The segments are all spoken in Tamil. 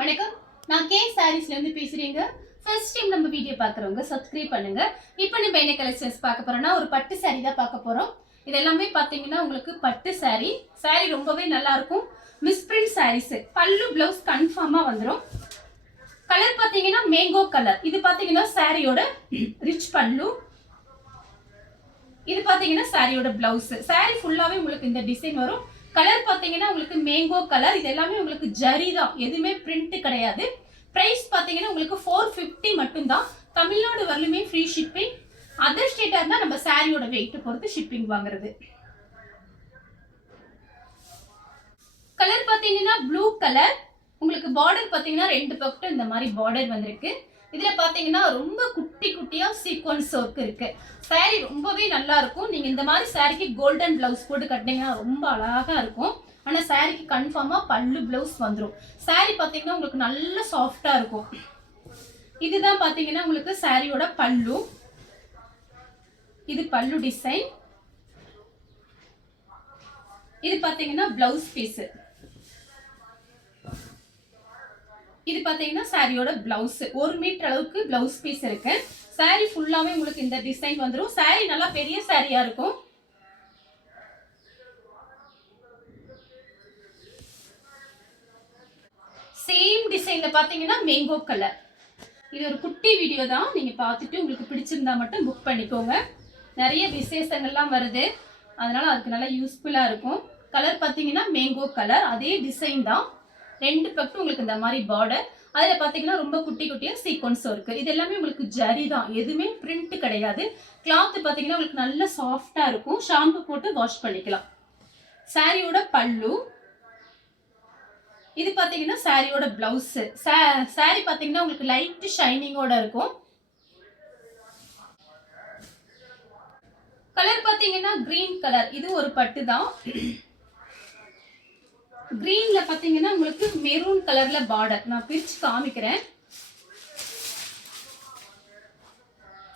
வணக்கம், நான் கே சாரீஸ்ல இருந்து பேசுறீங்க. ஃபர்ஸ்ட் டைம் நம்ம வீடியோ பார்க்குறவங்க சப்ஸ்கிரைப் பண்ணுங்க. இப்போ நம்ம என்ன கலெக்ஷன்ஸ் பார்க்க போறோம்னா ஒரு பட்டு சாரி தான் பார்க்க போறோம். இது எல்லாமே பார்த்தீங்கன்னா உங்களுக்கு பட்டு சாரி ரொம்பவே நல்லா இருக்கும். மிஸ் பிரிண்ட் சாரீஸ், பல்லு பிளவுஸ் கன்ஃபார்மா வந்துடும். கலர் பார்த்தீங்கன்னா மேங்கோ கலர். இது பார்த்தீங்கன்னா சாரியோட ரிச் பல்லு. இது பார்த்தீங்கன்னா சாரியோட பிளவுஸ். சாரி ஃபுல்லாவே உங்களுக்கு இந்த டிசைன் வரும். கலர் பார்த்தீங்கன்னா உங்களுக்கு மேங்கோ கலர். இது எல்லாமே உங்களுக்கு ஜரி தான், எதுவுமே பிரிண்ட் கிடையாது. பிரைஸ் பார்த்தீங்கன்னா உங்களுக்கு 450 மட்டும்தான். தமிழ்நாடு வரலுமே ஃப்ரீ ஷிப்பிங். அதர் ஸ்டேட்டா இருந்தா நம்ம சாரியோட வெயிட் பொறுத்து ஷிப்பிங் வாங்குறது. கலர் பார்த்தீங்கன்னா ப்ளூ கலர். உங்களுக்கு பார்டர் பார்த்தீங்கன்னா 2 பக்கம் இந்த மாதிரி பார்டர் வந்திருக்கு. இதுல பாத்தீங்கன்னா ரொம்ப குட்டி குட்டியா சீக்வன்ஸ் ஒர்க் இருக்கு. சாரி ரொம்பவே நல்லா இருக்கும். நீங்க இந்த மாதிரி சாரிக்கு கோல்டன் பிளவுஸ் போட்டு கட்டினீங்கன்னா ரொம்ப அழகா இருக்கும். ஆனா சாரிக்கு கன்ஃபார்மா பல்லு பிளவுஸ் வந்துடும். சாரி பாத்தீங்கன்னா உங்களுக்கு நல்ல சாஃப்டா இருக்கும். இதுதான் பாத்தீங்கன்னா உங்களுக்கு சாரியோட பல்லு. இது பல்லு டிசைன். இது பாத்தீங்கன்னா பிளவுஸ் பீஸ். இது பாத்தீங்கன்னா சாரியோட பிளவுஸ். 1 மீட்டர் அளவுக்கு பிளவுஸ் பீஸ் இருக்கு. சாரி ஃபுல்லாவே உங்களுக்கு இந்த டிசைன் வந்துடும். சாரி நல்லா பெரிய சாரியா இருக்கும். சேம் டிசைன்ல பாத்தீங்கன்னா மேங்கோ கலர். இது ஒரு குட்டி வீடியோ தான், நீங்க பார்த்துட்டு உங்களுக்கு பிடிச்சிருந்தா மட்டும் புக் பண்ணிக்கோங்க. நிறைய விசேஷங்கள்லாம் வருது, அதனால அதுக்கு நல்லா யூஸ்ஃபுல்லா இருக்கும். கலர் பாத்தீங்கன்னா மேங்கோ கலர், அதே டிசைன் தான். 2 பக்கம் உங்களுக்கு இந்த மாதிரி பார்டர். அதுல பாத்தீங்கன்னா ரொம்ப குட்டி குட்டியா சீக்வன்ஸ் இருக்கு. இது எல்லாமே உங்களுக்கு ஜரி தான், எதுவுமே பிரிண்ட் கிடையாது. கிளாத் பாத்தீங்கன்னா உங்களுக்கு நல்ல சாஃப்டா இருக்கும். ஷாம்பு போட்டு வாஷ் பண்ணிக்கலாம். சாரியோட பல்லு. இது பாத்தீங்கன்னா சாரியோட பிளவுஸ். சாரி பாத்தீங்கன்னா உங்களுக்கு லைட் ஷைனிங்கோட இருக்கும். கலர் பாத்தீங்கன்னா கிரீன் கலர். இது ஒரு பட்டு தான். கிரீன்ல பாத்தீங்கன்னா உங்களுக்கு மெரூன் கலர்ல பார்டர். நான் பிரிச்சு காமிக்கிறேன்.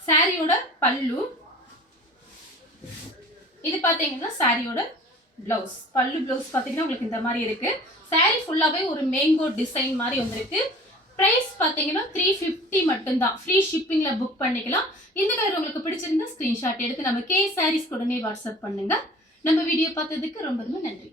சாரியோட பல்லு. இது பாத்தீங்கன்னா சாரியோட பிளவுஸ். பல்லு பிளவுஸ் பாத்தீங்கன்னா உங்களுக்கு இந்த மாதிரி இருக்கு. சாரி ஃபுல்லாவே ஒரு மேங்கோ டிசைன் மாதிரி வந்திருக்கு. பிரைஸ் பாத்தீங்கன்னா 350 மட்டும்தான். ஃப்ரீ ஷிப்பிங்ல புக் பண்ணிக்கலாம். இந்த கலர் உங்களுக்கு பிடிச்சிருந்தா ஸ்கிரீன்ஷாட் எடுத்து நம்ம கே சாரீஸ் உடனே வாட்ஸ்அப் பண்ணுங்க. நம்ம வீடியோ பார்த்ததுக்கு ரொம்ப ரொம்ப நன்றி.